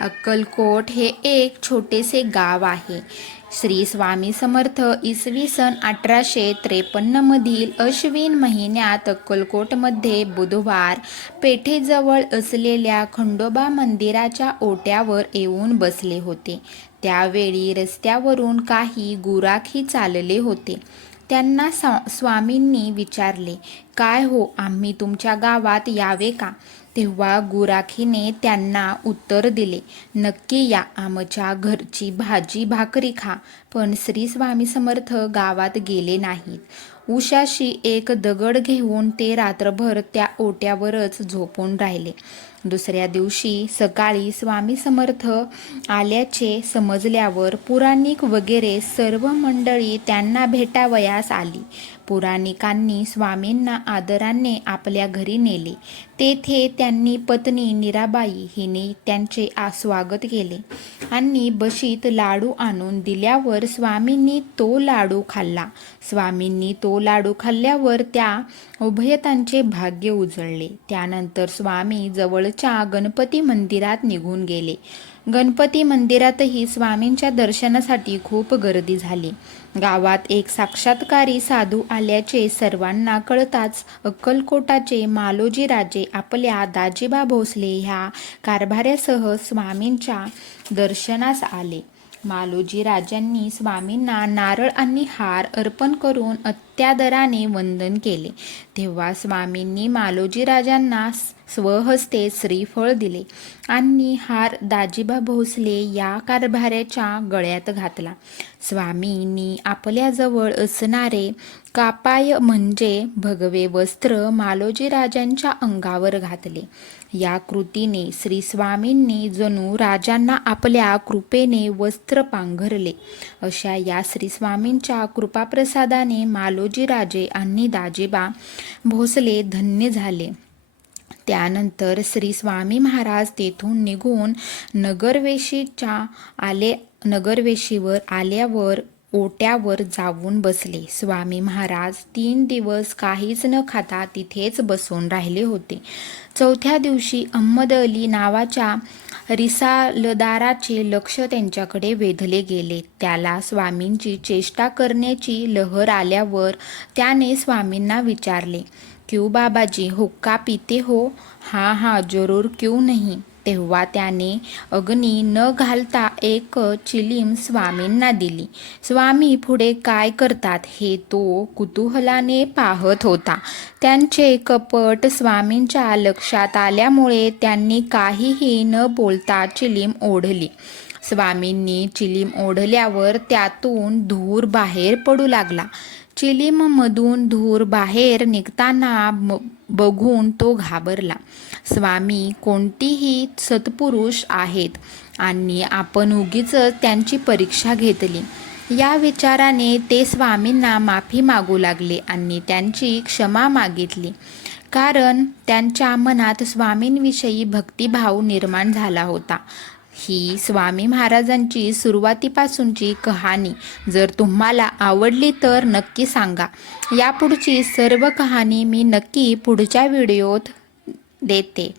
अक्कलकोट हे एक छोटेसे गाव आहे. श्री स्वामी समर्थ इसवी सन अठराशे त्रेपन्नमधील अश्विन महिन्यात अक्कलकोटमध्ये बुधवार पेठेजवळ असलेल्या खंडोबा मंदिराच्या ओट्यावर येऊन बसले होते. त्यावेळी रस्त्यावरून काही गुराखी चालले होते. त्यांना सा स्वामींनी विचारले काय हो आम्ही तुमच्या गावात यावे का? तेव्हा गुराखीने त्यांना उत्तर दिले नक्की या आमच्या घरची भाजी भाकरी खा पण श्री स्वामी समर्थ गावात गेले नाहीत. उशाशी एक दगड घेऊन ते रात्रभर त्या ओट्यावरच झोपून राहिले. दुसऱ्या दिवशी सकाळी स्वामी समर्थ आल्याचे समजल्यावर पुराणिक वगैरे सर्व मंडळी त्यांना भेटावयास आली. पुराणिकांनी स्वामींना आदराने आपल्या घरी नेले. तेथे त्यांनी पत्नी निराबाई हिने त्यांचे आ स्वागत केले. आणि बशीत लाडू आणून दिल्यावर स्वामींनी तो लाडू खाल्ला. स्वामींनी तो लाडू खाल्ल्यावर त्या उभयतांचे भाग्य उजळले. त्यानंतर स्वामी जवळच्या गणपती मंदिरात निघून गेले. गणपती मंदिरातही स्वामींच्या दर्शनासाठी खूप गर्दी झाली. गावात एक साक्षात्कारी साधू आल्याचे सर्वांना कळताच अक्कलकोटाचे मालोजी राजे आपल्या दाजीबा भोसले ह्या कारभाऱ्यासह स्वामींच्या दर्शनास आले. मालोजी राजांनी स्वामींना नारळ आणि हार अर्पण करून त्या दराने वंदन केले. तेव्हा स्वामींनी मालोजी राजांना स्वहस्ते श्रीफळ दिले. आणि हार दाजीबा भोसले या कारभाऱ्याच्या गळ्यात घातला. स्वामींनी आपल्याजवळ असणारे कापाय म्हणजे भगवे वस्त्र मालोजी राजांच्या अंगावर घातले. या कृतीने श्री स्वामींनी जणू राजांना आपल्या कृपेने वस्त्र पांघरले. अशा या श्री स्वामींच्या कृपाप्रसादाने मालो राजे आणि दाजीबा भोसले धन्य झाले. त्यानंतर श्री स्वामी महाराज तेथून निघून नगरवेशीच्या आले नगरवेशीवर आल्यावर ओट्यावर जाऊन बसले. स्वामी महाराज तीन दिवस काहीच न खाता तिथेच बसून राहिले होते. चौथ्या दिवशी अहमद अली नावाच्या रिसालदाराचे लक्ष त्यांच्याकडे वेधले गेले. त्याला स्वामींची चेष्टा करण्याची लहर आल्यावर त्याने स्वामींना विचारले क्यू बाबाजी हुक्का पिते हो? हां हां जरूर क्यू नाही. तेव्हा त्याने अग्नी न घालता एक चिलीम स्वामींना दिली. स्वामी पुढे काय करतात हे तो कुतूहलाने पाहत होता. त्यांचे कपट स्वामींच्या लक्षात आल्यामुळे त्यांनी काहीही न बोलता चिलीम ओढली. स्वामींनी चिलीम ओढल्यावर त्यातून धूर बाहेर पडू लागला. चिलीममधून धूर बाहेर निघताना बघून तो घाबरला. स्वामी कोणतीही सत्पुरुष आहेत आणि आपण उगीच त्यांची परीक्षा घेतली या विचाराने ते स्वामींना माफी मागू लागले आणि त्यांची क्षमा मागितली. कारण त्यांच्या मनात स्वामींविषयी भक्तिभाव निर्माण झाला होता. ही स्वामी महाराजांची सुरुवातीपासूनची कहाणी. जर तुम्हाला आवडली तर नक्की सांगा. यापुढची सर्व कहाणी मी नक्की पुढच्या व्हिडिओत देते.